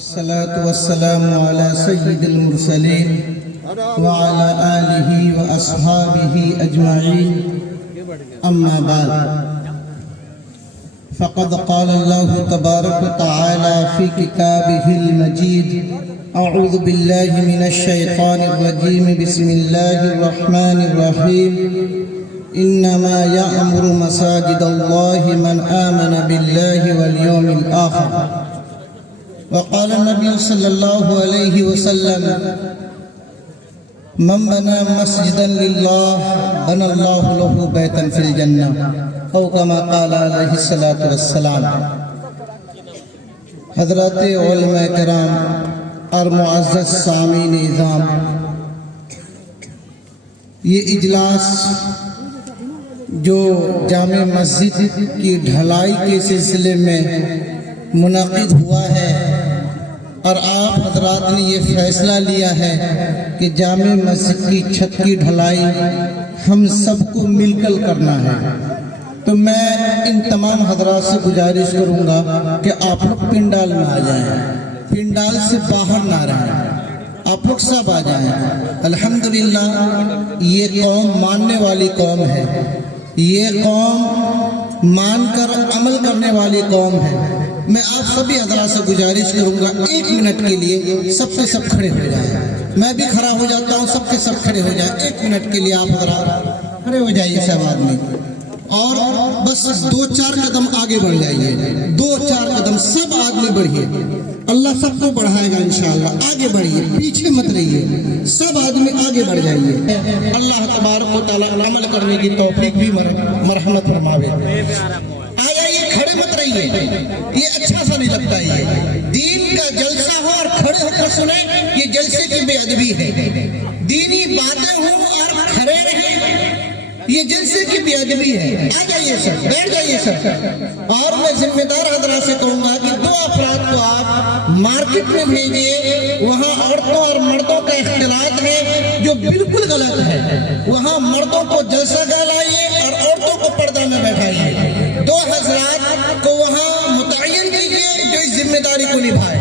वस्सलातु वस्सलामु अला सय्यिदिल मुरसलीन व अला आलिहि व अस्हाबिहि अजमाईन अम्मा बाद फ़क़द क़ाल अल्लाहु तबारक व तआला फ़ी किताबिहिल मजीद अऊज़ु बिल्लाहि मिनश शैतानिर रजीम बिस्मिल्लाहिर रहमानिर रहीम इन्नमा यअमुरु मसाजिदल्लाहि मन आमन बिल्लाहि वल यौमिल आखिर वक़ाल नबी सल्लल्लाहु अलैहि वसल्लम मन बना मस्जिदन लिल्लाह बनल्लाहु लहु बैतन फिल जन्नह औ कमा क़ाल अलैहि सल्लतु वस्सलाम। हज़रात उलमा किराम और मुअज़्ज़ज़ सामीन इज़ाम, ये इजलास जो जामे मस्जिद की ढलाई के सिलसिले में मुनाक़िद हुआ है और आप हज़रात ने ये फ़ैसला लिया है कि जामे मस्जिद की छत की ढलाई हम सबको मिलकर करना है, तो मैं इन तमाम हज़रात से गुजारिश करूँगा कि आप लोग पिंडाल में आ जाएं, पिंडाल से बाहर ना रहें, आप लोग सब आ जाएं। अल्हम्दुलिल्लाह ये कौम मानने वाली कौम है, ये कौम मानकर अमल करने वाली कौम है। मैं आप सभी हज़रात से गुजारिश करूँगा 1 मिनट के लिए सब के सब खड़े हो जाएं। मैं भी खड़ा हो जाता हूँ, सब के सब खड़े हो जाएं। 1 मिनट के लिए आप हज़रात खड़े हो जाइए सब आदमी, और बस 2-4 कदम आगे बढ़ जाइए, 2-4 कदम सब आदमी बढ़िए, अल्लाह सबको बढ़ाएगा इंशाअल्लाह। आगे बढ़िए, पीछे मत रहिए, सब आदमी आगे बढ़ जाइए। अल्लाह तबारक व तआला अमल करने की तौफीक भी मरहमत फरमावे। आ जाइए, खड़े मत रहिए, ये अच्छा सा नहीं लगता। ये दीन का जलसा हो और खड़े होकर सुने, ये जलसे की बेअदबी है। दीनी बातें हों और खड़े रहें, ये जलसे की बेअदबी है। आ जाइए सर, बैठ जाइए सर। और मैं जिम्मेदार हज़रात से कहूँगा कि 2 अफराद को आप मार्केट में भेजिए, वहाँ औरतों और मर्दों का इख्तिलात है जो बिल्कुल गलत है। वहाँ मर्दों को जलसा गालाइए और औरतों को पर्दा में बैठाइए। 2 हज़रात को वहाँ मुतय्यन कीजिए जो इस जिम्मेदारी को निभाए।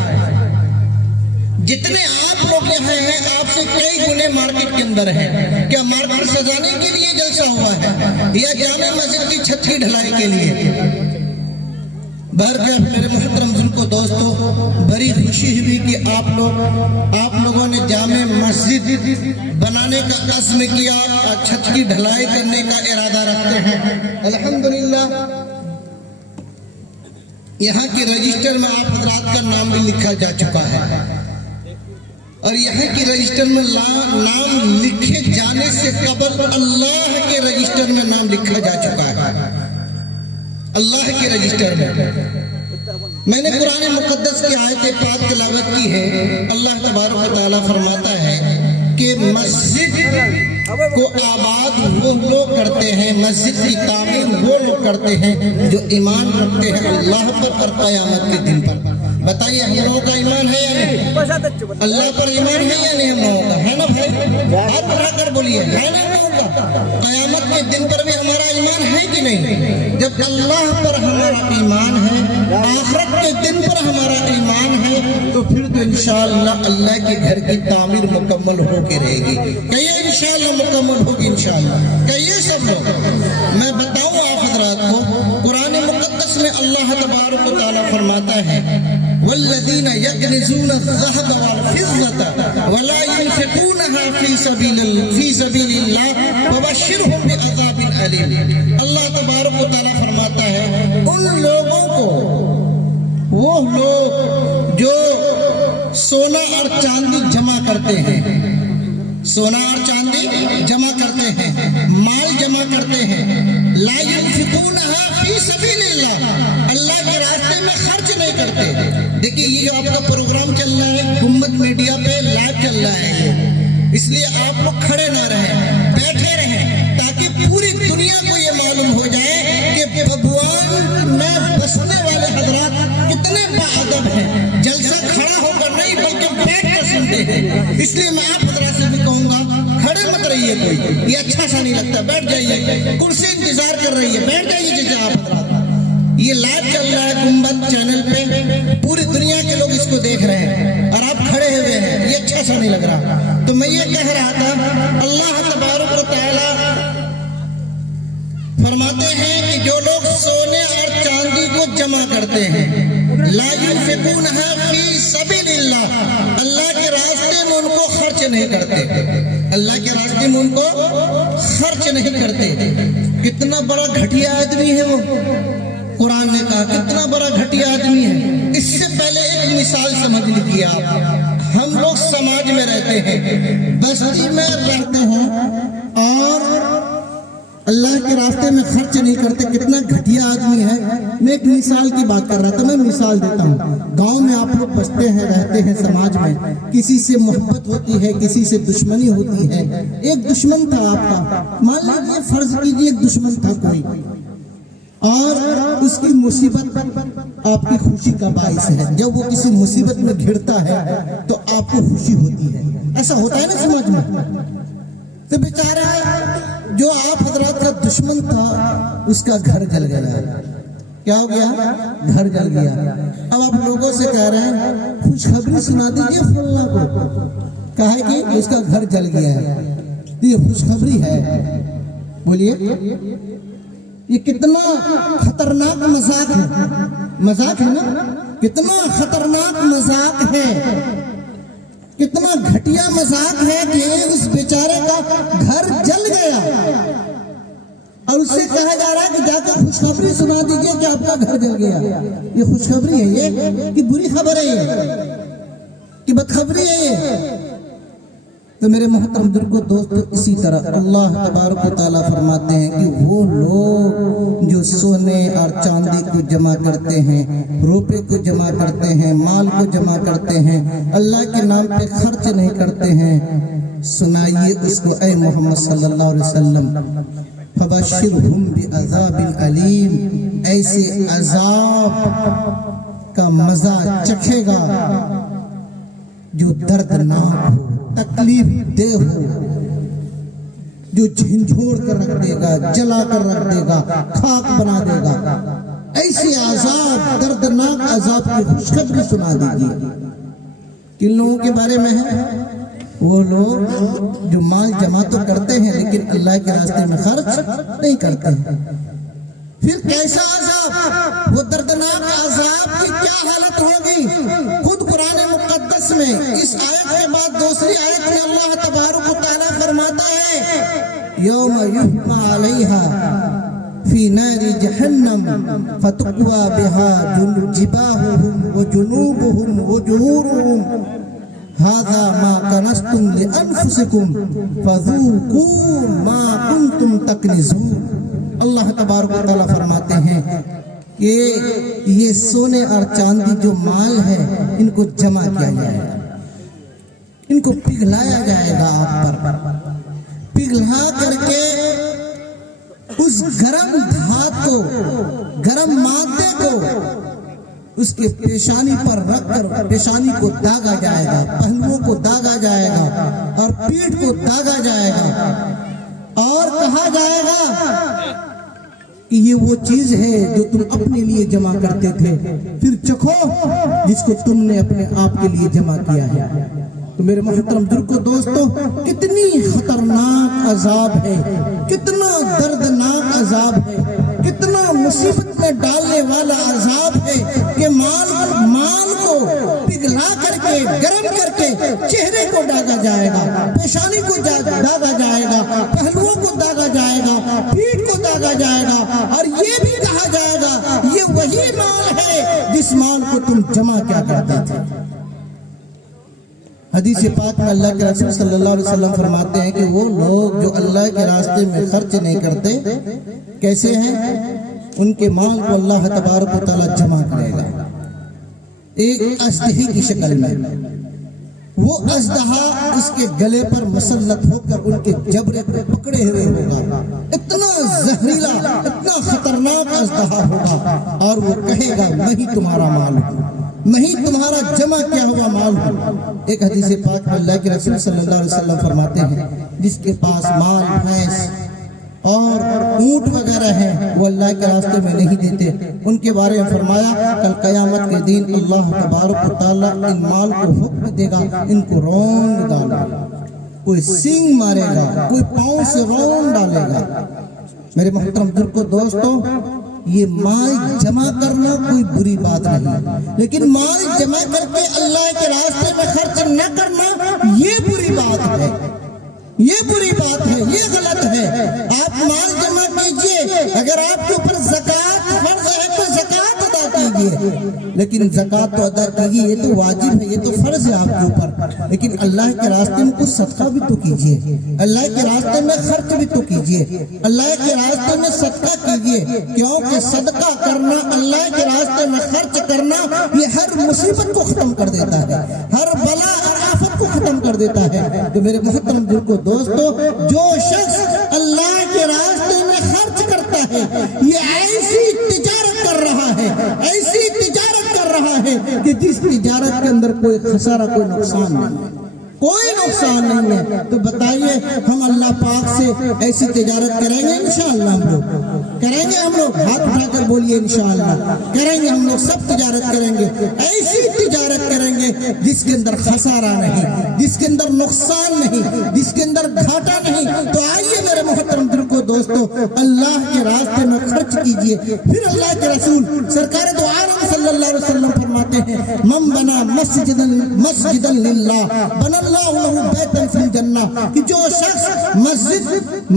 जितने आप लोग यहाँ हैं, आपसे कई गुने मार्केट के अंदर हैं। क्या मार्केट सजाने के लिए जलसा हुआ है या जामे मस्जिद की छत की ढलाई के लिए? बहरकैफ मेरे मुहतरम बुजुर्गों, दोस्तों, बड़ी खुशी हुई कि आप लोगों ने जामे मस्जिद बनाने का अज़्म किया और छत की ढलाई करने का इरादा रखते हैं। अल्हम्दुलिल्लाह यहाँ के रजिस्टर में आप हज़रात का नाम भी लिखा जा चुका है, और यहाँ के रजिस्टर में नाम लिखे जाने से कबल अल्लाह के रजिस्टर में नाम लिखा जा चुका है। अल्लाह के रजिस्टर में मैंने कुरान मुक़द्दस की आयत पाक तिलावत की है। अल्लाह तबारक व तआला फरमाता है कि मस्जिद को आबाद वो लोग करते हैं, मस्जिद की तामीर वो लोग करते हैं जो ईमान रखते हैं अल्लाह पर और क़यामत के दिन पर। बताइए, हम लोगों का ईमान है या नहीं? अल्लाह पर ईमान है या नहीं हम लोगों का? है ना भाई? हाथ बढ़ाकर बोलिए, है ना हम लोगों का? क़यामत के दिन पर भी हमारा ईमान है कि नहीं? जब अल्लाह पर हमारा ईमान है, आखिरत के दिन पर हमारा ईमान है, तो फिर तो इंशाअल्लाह अल्लाह के घर की तामीर मुकम्मल होकर रहेगी। कहिए इंशाअल्लाह मुकम्मल होगी इंशाअल्लाह। कहिए सब लोग। मैं बताऊँ आप हज़रात को, कुरान मुक़द्दस में अल्लाह तबारक व तआला फरमाता है वल्लज़ीना यकनिज़ूना ज़हब वल फ़िज़्ज़ता वला युनफ़िक़ूनहा फ़ी सबीलिल्लाह फबश्शिरहुम बिअज़ाबिन अलीम। अल्लाह तबारक व तआला फरमाता है उन लोगों को, वो लोग जो सोना और चांदी जमा करते हैं, सोना और चांदी जमा करते हैं, माल जमा करते हैं, ला युनफ़िक़ूनहा फ़ी सबीलिल्लाह, अल्लाह के रास्ते में खर्च नहीं करते। देखिए, ये जो आपका प्रोग्राम चल रहा है उम्मत मीडिया पे लाइव चल रहा है, इसलिए आप लोग खड़े ना रहें, बैठे रहें, ताकि पूरी दुनिया को ये मालूम हो जाए कि भगवान में बसने वाले हज़रात कितने बाअदब हैं। जलसा खड़ा होकर नहीं बल्कि बैठ कर सुनते हैं। इसलिए मैं आप हज़रात से भी कहूँगा, खड़े मत रहिए, कोई ये अच्छा सा नहीं लगता। बैठ जाइए, कुर्सी इंतजार कर रही है, बैठ जाइए। जैसे आप हज़रात, ये लाइव चल रहा है, गुंबद चैनल पे पूरी दुनिया के लोग इसको देख रहे हैं और आप खड़े हुए हैं, ये अच्छा सा नहीं लग रहा। तो मैं ये कह रहा था, अल्लाह तबारक व तआला फरमाते हैं कि जो लोग सोने और चांदी को जमा करते हैं, ला युनफिकूनहा फी सबीलिल्लाह, अल्लाह के रास्ते में उनको खर्च नहीं करते, अल्लाह के रास्ते में उनको खर्च नहीं करते। कितना बड़ा घटिया आदमी है वो, कुरान ने कहा कितना बड़ा घटिया आदमी है। इससे पहले एक मिसाल समझ लीजिए आप, हम लोग समाज में रहते हैं, बस्ती में रहते हैं और अल्लाह के रास्ते में खर्च नहीं करते, कितना घटिया आदमी है। मैं एक मिसाल की बात कर रहा था, मैं मिसाल देता हूँ। गांव में आप लोग बसते हैं, रहते हैं, समाज में किसी से मोहब्बत होती है, किसी से दुश्मनी होती है। एक दुश्मन था आपका, मान लीजिए फर्ज कीजिए एक दुश्मन था कोई, और उसकी मुसीबत आपकी खुशी का बाइस है। जब वो किसी मुसीबत में घिरता है तो आपको खुशी होती है, ऐसा होता है ना समाज में। तो बेचारा जो आप हजरात का दुश्मन था, उसका घर जल गया। क्या हो गया? घर जल गया। अब आप लोगों से कह रहे हैं खुशखबरी सुना दीजिए फल्ला को, कहा है कि उसका घर जल गया है, तो ये खुशखबरी है। बोलिए, ये कितना खतरनाक मजाक है, मजाक है ना, कितना खतरनाक मजाक है, कितना घटिया मजाक है कि उस बेचारे का घर जल गया और उससे कहा जा रहा है कि जाकर खुशखबरी सुना दीजिए कि आपका घर जल गया। ये खुशखबरी है ये कि बुरी खबर है ये कि बदखबरी है ये? तो मेरे मोहतरम बुजुर्गों, दोस्तों, इसी तरह अल्लाह तबारक व तआला फरमाते हैं कि वो लोग जो सोने और चांदी को जमा करते हैं, रुपए को जमा करते हैं, माल को जमा करते हैं, अल्लाह के नाम पे खर्च नहीं करते हैं, सुनाइए उसको ऐ मोहम्मद सल्लल्लाहु अलैहि वसल्लम, फबश्शिरहुम बिअज़ाबिन अलीम, ऐसे अज़ाब का मजा चखेगा जो दर्दनाक हो, तकलीफ दे हो, जो झिंझोड़ कर रख देगा, जला कर रख देगा, खाक बना देगा। ऐसे अज़ाब, दर्दनाक अज़ाब की खुशखबरी सुना दीजिए। किन लोगों के बारे में है? वो लोग जो माल जमा तो करते हैं लेकिन अल्लाह के रास्ते में खर्च नहीं करते हैं। फिर कैसा अज़ाब, वो दर्दनाक अज़ाब की क्या हालत होगी? खुद कुरान मुक़द्दस में इस आयत के बाद दूसरी आयत में अल्लाह तबारक व तआला फरमाता है, यौम युहमा अलैहा फी नारि जहन्नम फतुक्वा बिहा जिबाहुहुम व जुनूबुहुम व जुहूरुहुम हाज़ा मा कनज़्तुम लिअन्फुसिकुम फज़ूक़ू मा कुन्तुम तकनिज़ून। अल्लाह तबारक व तआला फरमाते हैं कि ये सोने और चांदी जो माल है, इनको जमा किया जाएगा, इनको पिघलाया जाएगा आप पर, पिघला करके उस गरम धात को, गरम मादे को उसके पेशानी पर रखकर पेशानी को दागा जाएगा, पहलुओं को दागा जाएगा और पीठ को दागा जाएगा और कहा जाएगा कि ये वो चीज है जो तुम अपने लिए जमा करते थे, फिर चखो जिसको तुमने अपने आप के लिए जमा किया है। तो मेरे मोहतरम बुजुर्गों, दोस्तों, कितनी खतरनाक अजाब है, कितना दर्दनाक अजाब है, कितना मुसीबत में डालने वाला अजाब है कि माल को पिघला करके, गरम करके चेहरे को दागा जाएगा, पेशानी को दागा जाएगा, पहलुओं को दागा जाएगा, पीठ को दागा जाएगा और ये भी कहा जाएगा ये वही माल है जिस माल को तुम जमा क्या करते थे। हदीस पाक में अल्लाह के रसूल सल्लल्लाहु अलैहि वसल्लम फरमाते हैं कि वो लोग जो अल्लाह के रास्ते में खर्च नहीं करते कैसे हैं? उनके माल को अल्लाह तबारक व तआला जमा करेगा एक अजदही की शक्ल में। वो अजदहा उसके गले पर मुसल्लत होकर उनके जबड़े को पकड़े हुए होगा। इतना जहरीला, इतना खतरनाक अजदहा होगा और वो कहेगा मैं ही तुम्हारा माल हूँ, मैं ही तुम्हारा जमा किया हुआ माल हूँ। एक हदीस पाक में अल्लाह के रसूल सल्लल्लाहु अलैहि वसल्लम फरमाते हैं जिसके पास माल, भैंस और ऊंट वगैरह हैं वो अल्लाह के रास्ते में नहीं देते। उनके बारे में फरमाया कल क़यामत के दिन अल्लाह तबारक व तआला इन माल को हुक्म देगा, इनको रौंद डालना, कोई सींग मारेगा, कोई पांव से रौंद डालेगा। मेरे मोहतरम बुजुर्गों दोस्तों, ये माल जमा करना कोई बुरी बात नहीं, लेकिन माल जमा करके अल्लाह के रास्ते में खर्च न करना ये बुरी बात है, ये बुरी बात है, ये गलत है। आप माल जमा कीजिए, अगर आपके ऊपर ज़कात फर्ज है तो ज़कात अदा कीजिए, लेकिन ज़कात तो अदा कीजिए, ये तो वाजिब है, ये तो फर्ज है आपके ऊपर। लेकिन अल्लाह के रास्ते में कुछ सदका भी तो कीजिए, अल्लाह के रास्ते में खर्च भी तो कीजिए, अल्लाह के रास्ते में सदका कीजिए, क्योंकि सदका करना, अल्लाह के रास्ते में खर्च करना, ये हर मुसीबत को खत्म कर देता है, हर बला और आफत को खत्म कर देता है। तो मेरे मोहतरम बुजुर्गों दोस्तों, जो शख्स अल्लाह के रास्ते में खर्च करता है, ये ऐसी तिजारत कर रहा है, ऐसी तिजारत कर रहा है कि जिस तिजारत के अंदर कोई खसारा, कोई नुकसान नहीं है, कोई नुकसान नहीं है। तो बताइए, हम अल्लाह पाक से ऐसी तिजारत करेंगे? इंशाअल्लाह हम लोग करेंगे, हम लोग हाथ उठाकर बोलिए इंशाअल्लाह करेंगे, हम लोग सब तिजारत करेंगे, ऐसी तिजारत करेंगे जिसके अंदर खसारा नहीं, जिसके अंदर नुकसान नहीं, जिसके अंदर घाटा नहीं। तो आइए मेरे मोहतरम बुजुर्गों दोस्तों, अल्लाह के रास्ते में खर्च कीजिए। फिर अल्लाह के रसूल सरकार दो आलम सल्लल्लाहु अलैहि वसल्लम फरमाते हैं, मम बना मस्जिदन लिल्लाह बनल्लाहु लहू बैतन फिल जन्नह, कि जो शख्स मस्जिद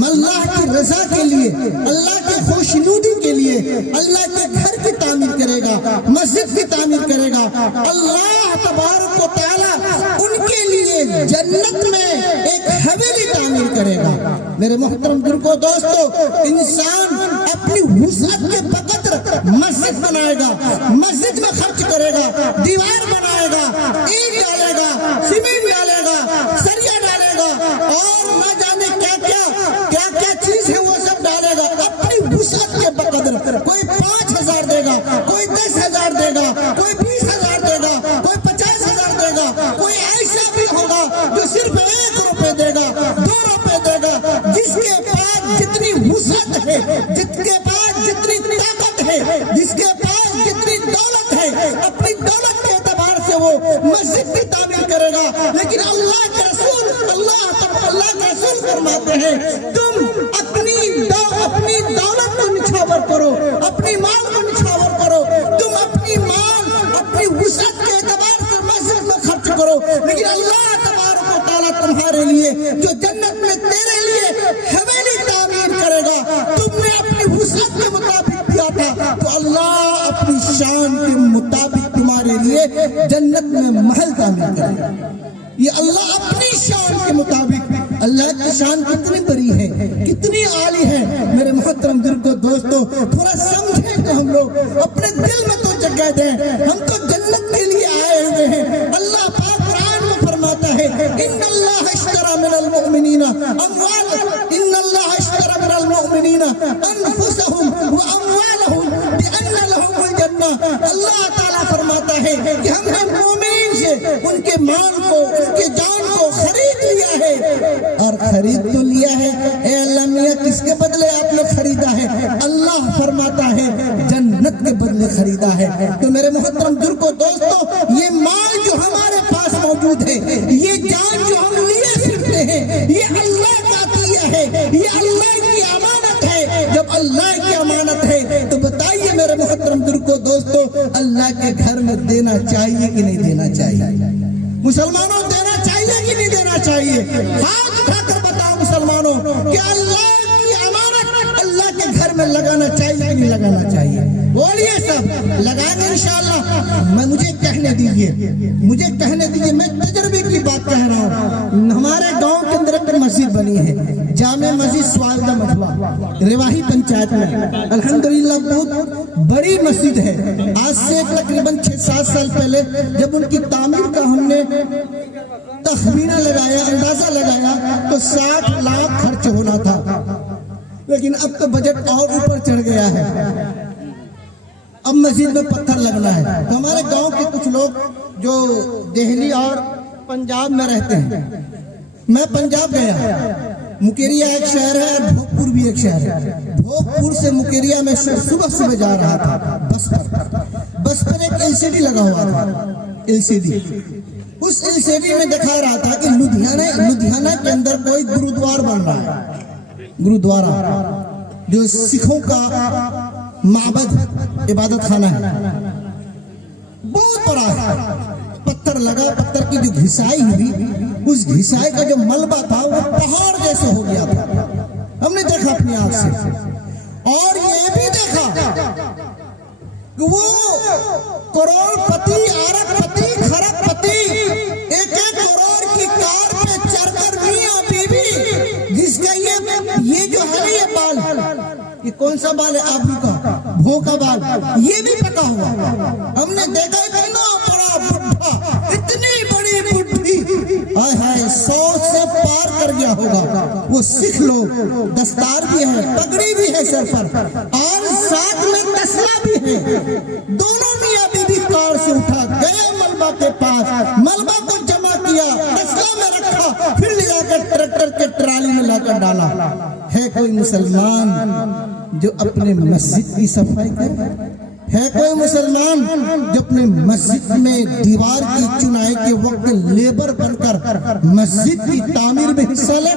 अल्लाह की रजा के लिए, अल्लाह की खुशनुदी के लिए, अल्लाह के घर की तामीर करेगा, मस्जिद की तामीर करेगा, अल्लाह तबारक व तआला उनके लिए जन्नत में एक हवेली तामीर करेगा। मेरे मोहतरम बुजुर्गों दोस्तों, इंसान अपनी वुसअत के बकदर मस्जिद बनाएगा, मस्जिद में खर्च करेगा, दीवार बनाएगा, ईंट डालेगा, सीमेंट डालेगा, सरिया डालेगा और न जाने क्या क्या चीज है वो सब डालेगा अपनी वुसअत के बकदर। कोई 5,000 देगा, कोई 10,000 देगा, कोई 20,000 देगा, कोई 50,000 देगा, कोई ऐसा भी होगा जो सिर्फ 1 रुपए देगा, 2 रुपए देगा। जिसके पास जितनी वुसअत है, जिसके पास जितनी ताकत है, जिसके पास जितनी दौलत है, अपनी दौलत के एतबार से वो मस्जिद की तामीर करेगा। लेकिन अल्लाह के रसूल फरमाते हैं, तुम अपनी दौलत को निछावर करो, अपनी माल को निछावर करो, तुम अपनी माल अपनी वुसअत के एतबार से मस्जिद में खर्च करो, लेकिन अल्लाह तबारक व तआला तुम्हारे लिए जो जन्नत में तेरे लिए हवेली तामीर करेगा, तुमने अपनी वुसअत के मुताबिक किया था, तो अल्लाह अपनी शान के मुताबिक तुम्हारे लिए जन्नत में महल तामीर करेगा। ये अल्लाह अपनी शान के मुताबिक, अल्लाह की शान कितनी बड़ी है, कितनी आली है। मेरे मोहतरम बुजुर्गों दोस्तों, थोड़ा समझें तो हम लोग अपने दिल में तो जगह दें, हम तो जन्नत के लिए आए हुए हैं। अल्लाह पाक कुरान में फरमाता है, इन्नल्लाह इश्तरा मिनल मुमिनीना अनफुसहुम व अमवालहुम बिअन्ना लहुमुल जन्नह। अल्लाह ताला फरमाता है कि हमने मोमिन से उनके माल को, उनके जान को खरीद लिया है। और खरीद तो लिया है, ए अल्लाह मियां किसके बदले आपने खरीदा है? अल्लाह फरमाता है जन्नत के बदले खरीदा है। तो मेरे मोहतरम बुजुर्गों दोस्तों, ये माल जो हमारे पास मौजूद है, ये जान जो हम लिए फिरते हैं, ये अल्लाह का दिया है, ये अल्लाह की अमानत है। जब अल्लाह की अमानत है तो बताइए मेरे मोहतरम बुजुर्गों दोस्तों, अल्लाह के घर में देना चाहिए कि नहीं देना चाहिए? मुसलमानों, देना चाहिए कि नहीं देना चाहिए? हाथ उठाकर बताओ मुसलमानों कि अल्लाह की अमानत अल्लाह के घर में लगाना चाहिए कि नहीं लगाना चाहिए? बोलिए सब, लगाएंगे इंशाअल्लाह। मुझे कहने दीजिए, मैं तजर्बे की बात कह रहा हूँ। हमारे गांव के अंदर एक मस्जिद बनी है, जामे मस्जिद स्वागता मठवा, रेवाही पंचायत में। अल्हम्दुलिल्लाह बहुत बड़ी मस्जिद है। आज से तकरीबन 6-7 साल पहले जब उनकी तामीर का हमने तखमीना लगाया, अंदाजा लगाया, तो 60 लाख खर्च होना था, लेकिन अब तो बजट और ऊपर चढ़ गया है। अब मस्जिद में पत्थर लगना है। तो हमारे गांव के कुछ लोग जो दिल्ली और पंजाब में रहते हैं, मैं पंजाब गया, मुकेरिया एक शहर है और भोगपुर भी एक शहर है। भोगपुर से मुकेरिया में सुबह सुबह जा रहा था बस पर एक एलसीडी लगा हुआ था। एलसीडी, उस एलसीडी में दिखा रहा था कि लुधियाना के अंदर कोई गुरुद्वारा बन रहा है। गुरुद्वारा जो सिखों का माबद इबादत खाना है, बहुत बड़ा है। पत्थर लगा, पत्थर की जो घिसाई हुई, उस घिसाई का जो मलबा था वो पहाड़ जैसे हो गया था। हमने देखा अपनी आंख से, और ये भी देखा कि वो करोड़पति, अरबपति, खरबपति, एक करोड़ की कार पे चढ़कर मियां बीवी, जिसका ये जो है ये बाल, ये कौन सा बाल है आबरू का, भों का बाल, ये भी पका हुआ। हमने देखा इतना बड़ा बुढ़ा, इतनी बड़ी बुढ़ी, हाय हाय 100 से पार कर गया होगा। वो सिख लोग, दस्तार भी है, पगड़ी भी है सर पर, और साथ में तसला भी है। दोनों मियां बीबी कार से उठा गया मलबा के पास, मलबा को जमा किया, तसला में रखा, फिर ले जाकर ट्रैक्टर के ट्राली में लाकर डाला। है कोई मुसलमान जो अपने मस्जिद की सफाई करे? है कोई मुसलमान जो अपने मस्जिद में दीवार की चुनाई के वक्त लेबर बनकर मस्जिद की तामीर में हिस्सा ले?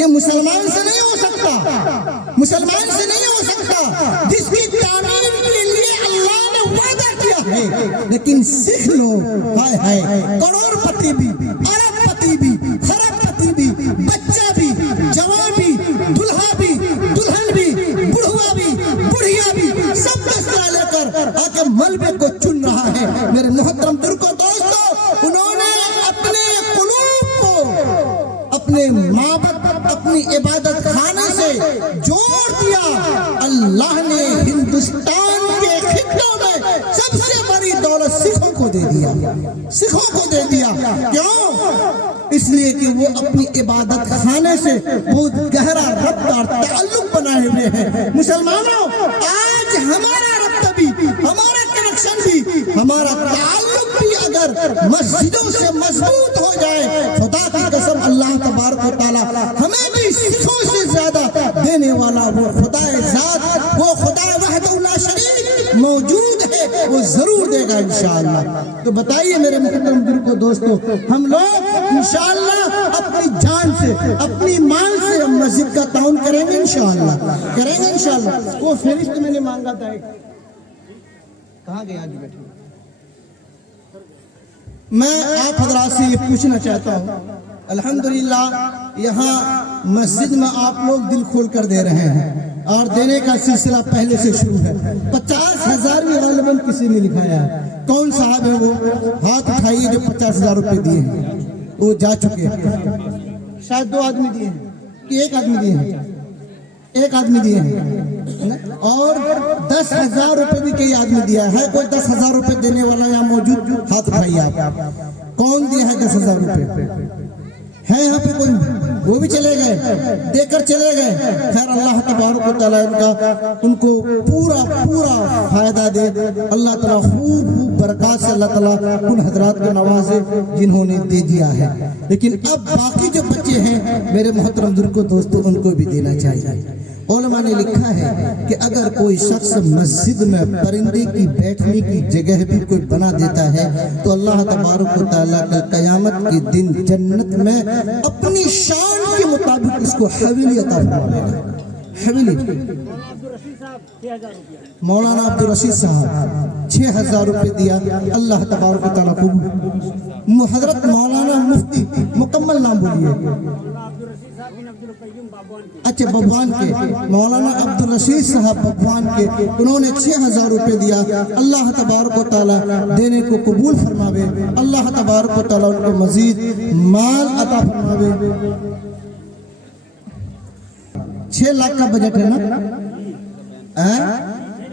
ये मुसलमान से नहीं हो सकता, मुसलमान से नहीं हो सकता, जिसकी तामीर के लिए अल्लाह ने वादा किया है। लेकिन सिख लोग, हाय हाय, करोड़पति भी, अरबपति भी, खरबपति भी, बच्चा भी, जवान भी, दुल्हा भी, दुल्हन भी, बुढ़वा भी, बुढ़िया भी, सब तसला लेकर आकर मलबे को चुन रहा है। मेरे मोहतरम तुर्को दोस्तों, उन्होंने अपने कुलूब को अपने माबद, अपनी इबादत खाने से जोड़ दिया। अल्लाह ने हिंदुस्तान के खित्तों में सबसे बड़ी दौलत सिखों को दे दिया, सिखों को दे दिया। क्यों? इसलिए कि वो अपनी इबादत खाने से बहुत गहरा रब्त और ताल्लुक बनाए हुए हैं। मुसलमानों, आज हमारा रब्त भी, हमारा कनेक्शन भी, हमारा ताल्लुक भी अगर मस्जिदों से मजबूत हो जाए, खुदा की कसम अल्लाह तबारक व तआला हमें भी सिखों से ज्यादा देने वाला वो खुदा ज़ात, वो खुदा वहदहू ला शरीक मौजूद है, वो जरूर देगा इंशाअल्लाह। तो बताइए मेरे मुहतरम बुजुर्गों दोस्तों, हम लोग इंशाअल्लाह अपनी जान से, अपनी माल से हम मस्जिद का ताउन करेंगे इंशाअल्लाह, करेंगे इंशाअल्लाह। वो फहरिस्त मैंने मांगा था, कहाँ गया? आज बैठे। मैं आप हजरात से ये पूछना चाहता हूँ, अल्हम्दुलिल्लाह यहाँ मस्जिद में आप लोग दिल खोल कर दे रहे हैं, और देने का सिलसिला पहले से शुरू है। 50,000 भी गालिबन किसी ने लिखाया है। कौन साहब है वो? हाथ उठाइए जो 50,000 रुपए दिए हैं। वो जा चुके हैं, शायद 2 आदमी दिए हैं कि 1 आदमी दिए हैं, 1 आदमी दिए हैं, और 10,000 रुपए भी कई आदमी दिया है। कोई 10,000 रुपए देने वाला यहाँ मौजूद? हाथ उठाइए आप। कौन दिया है 10,000 रुपए? है यहाँ पे कोई? वो भी चले गए, देकर चले गए। खैर अल्लाह तबारक व तआला उनको पूरा पूरा फायदा दे। अल्लाह ताला खूब बरकत से अल्लाह ताला उन हजरात को नवाजे जिन्होंने दे दिया है। लेकिन अब बाकी जो बच्चे हैं मेरे मोहतरम बुजुर्गों दोस्तों, उनको भी देना चाहिए। उलमा ने लिखा है कि अगर कोई शख्स मस्जिद में परिंदे की बैठने की जगह भी कोई बना देता है तो अल्लाह तबारक व तआला कल क़यामत के दिन जन्नत में अपनी शान के मुताबिक उसको हवेली अता फरमाएगा। हवेली। मौलाना अब्दुल रशीद साहब 6,000 रुपए दिया, अल्लाह तबारक व तआला को। हजरत मौलाना मुफ्ती, मुकम्मल नाम बोलिए। अच्छा, बबवान के मौलाना अब्दुल रशीद साहब बबवान के, उन्होंने 6,000 रुपए दिया। अल्लाह तबारक व तआला देने को कबूल फरमावे, अल्लाह तबारक व तआला उनको मजीद माल अता फरमावे। 6 लाख का बजट है ना?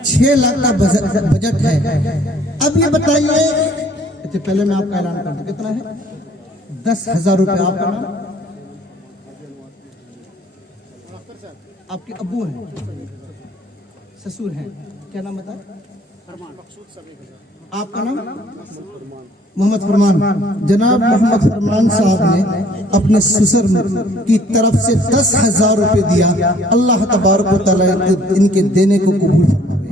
6 लाख का बजट है। अब ये बताइए, अच्छा पहले मैं आपका ऐलान कर दूं, कितना है? 10,000 रुपए। आपका नाम? आपके अब्बू हैं, ससुर हैं, क्या नाम बताए? आपका नाम? मोहम्मद फरमान। जनाब मोहम्मद फरमान साहब ने अपने ससुर की तरफ से 10,000 रुपए दिया। अल्लाह तबारक व तआला इनके देने को कबूल फरमावे।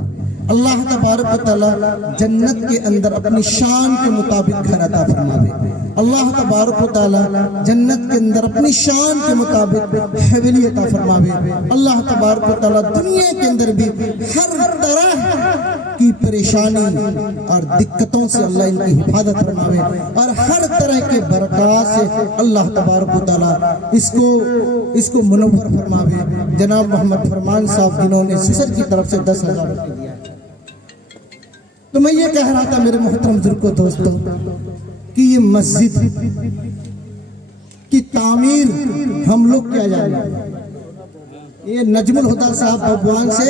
अल्लाह तबारक व तआला जन्नत के अंदर अपनी शान के मुताबिक घर अता फरमावे। अल्लाह तबारक व तआला जन्नत के अंदर अपनी शान के मुताबिक हवेली अता फरमावे। अल्लाह तबारक व तआला दुनिया के अंदर भी हर तरह की परेशानी और दिक्कतों से अल्लाह इनकी हिफाजत फरमावे और हर तरह के बरकत से अल्लाह तबारक व तआला इसको मुनव्वर फरमावे। जनाब मोहम्मद फरमान साहब जिन्होंने ससुर की तरफ से 10,000 रुपये दिया। तो मैं ये कह रहा था मेरे मोहतरम बुजुर्गों दोस्तों कि ये मस्जिद की तामीर हम लोग क्या जाने। ये नजमुल हुदा साहब भगवान से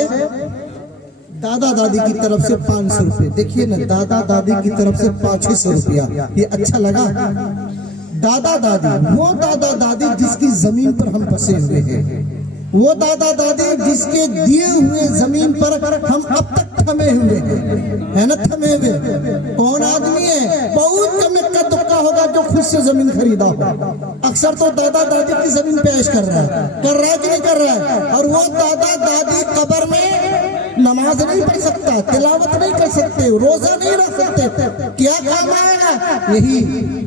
दादा दादी की तरफ से 500 रुपये। देखिए ना, दादा दादी की तरफ से 500 रुपया। ये अच्छा लगा? दादा दादी, वो दादा दादी जिसकी जमीन पर हम बसे हुए हैं, वो दादा दादी जिसके दिए हुए जमीन पर हम अब तक थमे हुए हैं, है ना? थमे हुए कौन आदमी है? बहुत कम का दुक्का होगा जो खुद से जमीन खरीदा हो। अक्सर तो दादा दादी की जमीन पेश कर रहा है कि नहीं कर रहा है? और वो दादा दादी कब्र में नमाज नहीं पढ़ सकता, तिलावत नहीं कर सकते, रोजा नहीं रख सकते, क्या काम आएगा? यही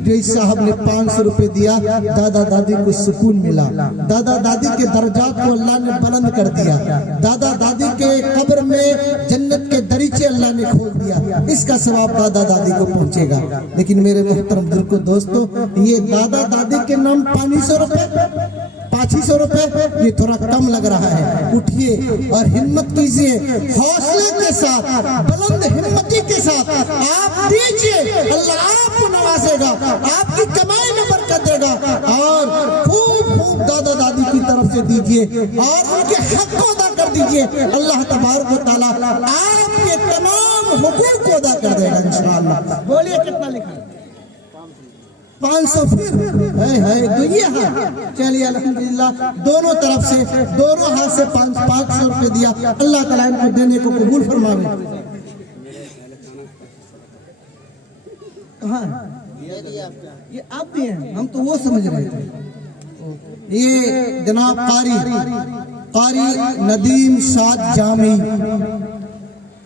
जो इस साहब ने 500 रुपए दिया, दादा दादी को सुकून मिला। दादा दादी के दर्जात को अल्लाह ने बुलंद कर दिया। दादा दादी के कब्र में जन्नत के दरीचे अल्लाह ने खोल दिया। इसका सवाब दादा दादी को पहुंचेगा। लेकिन मेरे मोहतरम बुजुर्गों दोस्तों, ये दादा दादी के नाम 500 रुपए 500 रुपए ये थोड़ा कम लग रहा है। उठिए और हिम्मत कीजिए, हौसले के साथ, बुलंद हिम्मती के साथ आप दीजिए, अल्लाह आपको नवाजेगा, आपकी कमाई में बरकत देगा। और खूब खूब दादा दादी की तरफ से दीजिए और उनके हक को अदा कर दीजिए। अल्लाह तबारक व तआला आपके तमाम हुकूक को अदा कर देगा इंशाअल्लाह। बोलिए कितना लिखा? 500 फिर है तो ये है। चलिए अल्हम्दुलिल्लाह, दोनों तरफ से, दोनों हाथ से 500 रुपये दिया। अल्लाह ताला इनको देने को कबूल फरमावे। हाँ ये आप भी हैं, हम तो वो समझ रहे थे। ये जनाब कारी नदीम साद जामी,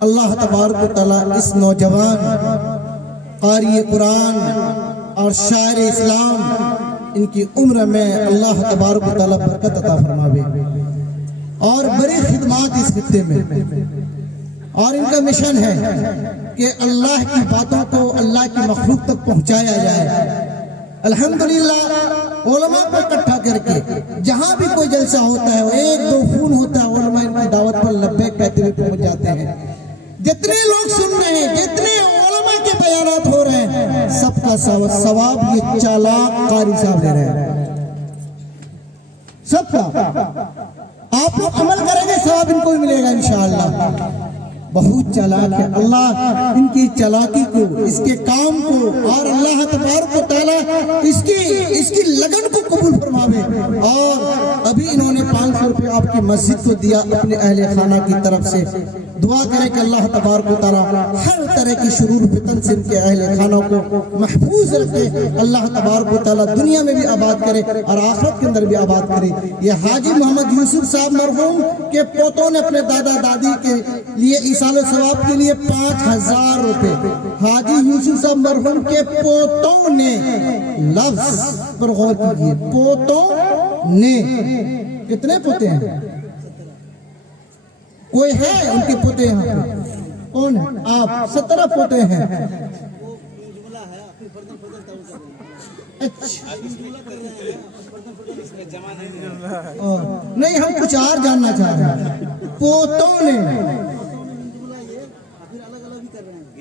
अल्लाह तबारक व तआला इस नौजवान कारी कुरान और शायर इस्लाम, इनकी उम्र में अल्लाह तबारक व तआला बरकत अता फरमावे और बड़ी खिदमत इस खित्ते में। और इनका मिशन है कि अल्लाह की बातों को अल्लाह की मखलूक तक पहुंचाया जाए। अल्हम्दुलिल्लाह उलमा को इकट्ठा करके जहां भी कोई जलसा होता है, 1-2 खून होता है, उलमा इनकी दावत पर लब्बैक कहते हुए पहुंच जाते हैं। जितने लोग सुन रहे हैं, जितने उलमा के बयानात हो रहे हैं, सबका सवाब ये चालाक कारी साहब ले रहे हैं। सबका आप लोग अमल करेंगे, सवाब इनको भी मिलेगा इंशाअल्लाह। बहुत चालाक है। अल्लाह इनकी चालाकी को, इसके काम को और अल्लाह तबारक व तआला इसकी लगन को कबूल फरमावे। और अभी इन्होंने 500 रुपये आपकी मस्जिद को दिया अपने अहले खाना की तरफ से। दुआ करें कि अल्लाह तबारक व तआला हर तरह की शुरूर फितन से इनके अहले खानों को महफूज रखे। अल्लाह तबारक व तआला दुनिया में भी आबाद करे और आखिरत के अंदर भी आबाद करे। ये हाजी मोहम्मद यूसुफ साहब मरहूम के पोतों ने अपने दादा दादी के लिए इसाले सवाब के लिए 5000 रुपए, हाजी यूसुफ साहब मरहूम के पोतों ने, लफ्ज पर गौर कीजिए, पोतों ने। कितने पोते हैं? कोई है उनके पोते यहाँ पे? कौन है? आप 17 पोते हैं। अच्छा नहीं, हम कुछ और जानना चाह रहे हैं। पोतों ने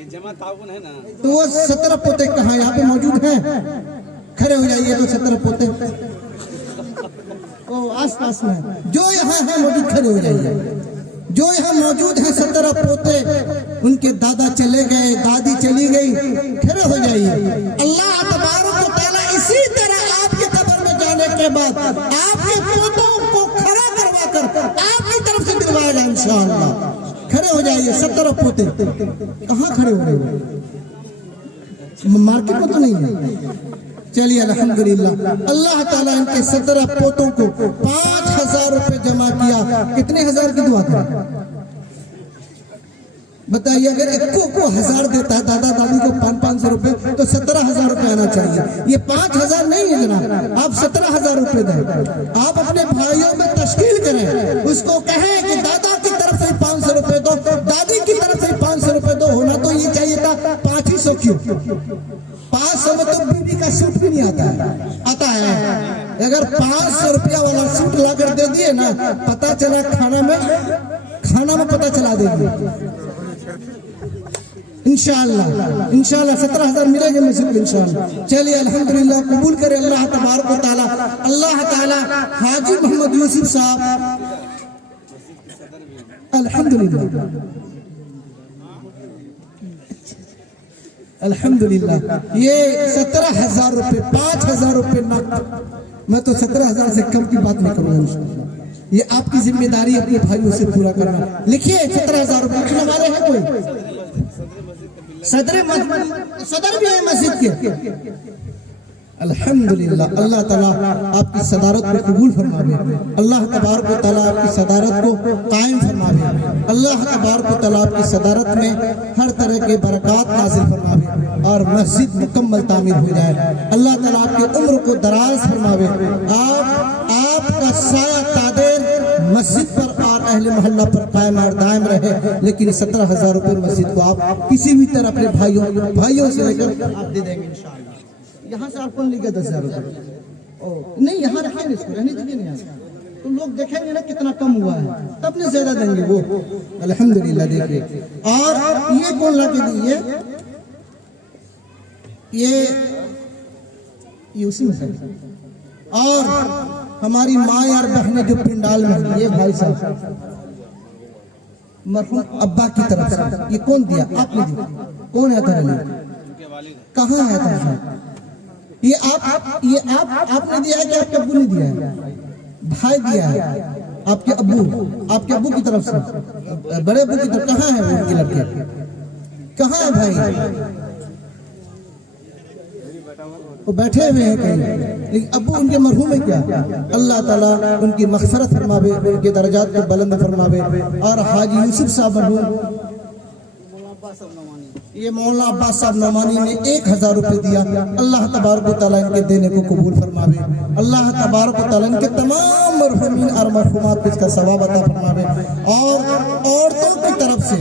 जमा ताउन है ना, तो वो 17 पोते कहाँ यहाँ पे मौजूद हैं? खड़े हो जाइए तो 17 पोते ओ आस पास में जो यहाँ है मौजूद, खड़े हो जाइए। जो यहाँ मौजूद है 17 पोते, उनके दादा चले गए, दादी चली गई, खड़े हो जाइए। अल्लाह तबारक व तआला इसी तरह आपके कब्र में जाने के बाद आपके पोतों को खड़ा करवा कर आपकी तरफ से दिलवाएगा इंशाअल्लाह। खड़े हो जाइए। 17 पोते कहाँ खड़े हो रहे हो? मार्केट में तो नहीं है। चलिए अल्हम्दुलिल्लाह, अल्लाह ताला इनके 17 पोतों को 5,000 रुपए जमा किया। कितने हजार की दुआ करें बताइए? अगर इक्को को 1000 देता है दादा दादी को 500 रुपए, तो 17,000 रुपए आना चाहिए। ये 5,000 नहीं है जनाब, आप 17,000 रुपए दें। आप अपने भाइयों में तश्कील करें, उसको कहें कि दादा की तरफ से 500 रुपए दो, दादी की तरफ से 500 रुपए दो। होना तो ये चाहिए था 500 क्यों? 500 में तो बीबी का सूट भी नहीं आता है। अगर 500 रुपया वाला सूट लाकर दे दिए ना, पता चला खाना में पता चला देंगे। इंशाअल्लाह 17,000 मिलेंगे मुझे इंशाअल्लाह। चलिए अल्हम्दुलिल्लाह, कबूल करे अल्लाह तबारक व तआला। अल्लाह ताला हाजी मोहम्मद यूसुफ साहब अल्हम्दुलिल्लाह अल्हम्दुलिल्लाह ये 17,000 रुपए, 5,000 रुपए नकद। मैं तो 17,000 से कम की बात नहीं करूँगा इंशाअल्लाह। ये आपकी जिम्मेदारी अपने भाइयों से पूरा करना। लिखिए 17,000 रुपए लिखने वाले हैं कोई? सदर भी है मस्जिद के। अल्हम्दुलिल्लाह, अल्लाह ताला आपकी सदारत को कबूल फरमावे। अल्लाह तबारक व तआला आपकी सदारत को कायम फरमावे। अल्लाह तबारक व तआला आपकी सदारत में हर तरह के बरकत नाज़िल फरमावे और मस्जिद मुकम्मल तामीर हो जाए। अल्लाह ताला आपकी उम्र को दराज फरमावे। आपका साया तादेर मस्जिद पर और अहले मोहल्ला पर कायम और दायम रहे। लेकिन 17,000 रुपए मस्जिद को आप किसी भी तरह अपने भाइयों से लेकर आप दे देंगे इंशाअल्लाह। यहाँ से आपको लिखा 10,000 रुपए नहीं, यहाँ रखेंगे, इसको रहने दीजिए नहीं, तो लोग देखेंगे ना कितना कम हुआ है, तब नहीं ज्यादा देंगे वो। अल्हम्दुलिल्लाह देखिए। और ये कौन ला के दिए? ये उसी में से। और हमारी माँ और बहनें जो पिंडाल में, ये भाई साहब मरहूम अब्बा की तरफ से। ये कौन दिया? आपने दिया। कौन है था? कहाँ है था? ये आपने दिया है कि आपके अब्बू ने दिया है? भाई दिया है, आपके अब्बू की तरफ से, बड़े अब्बू की तरफ। कहाँ है वो उनके लड़के? कहाँ है भाई? वो बैठे हुए हैं कहीं, लेकिन अब्बू उनके मरहूम है क्या? अल्लाह ताला उनकी मग़फ़िरत फरमावे, उनके दर्जात को बुलंद फरमावे। और हाजी यूसुफ साहब मरहूम, ये मौलाना अब्बास साहब नौमानी ने 1,000 रुपए दिया। अल्लाह तबारक व तआला इनके देने को कबूल फरमावे। अल्लाह तबारक व तआला इनके तमाम मरहूमीन और मरहूमात को इसका सवाब अता फरमावे। और औरतों की तरफ से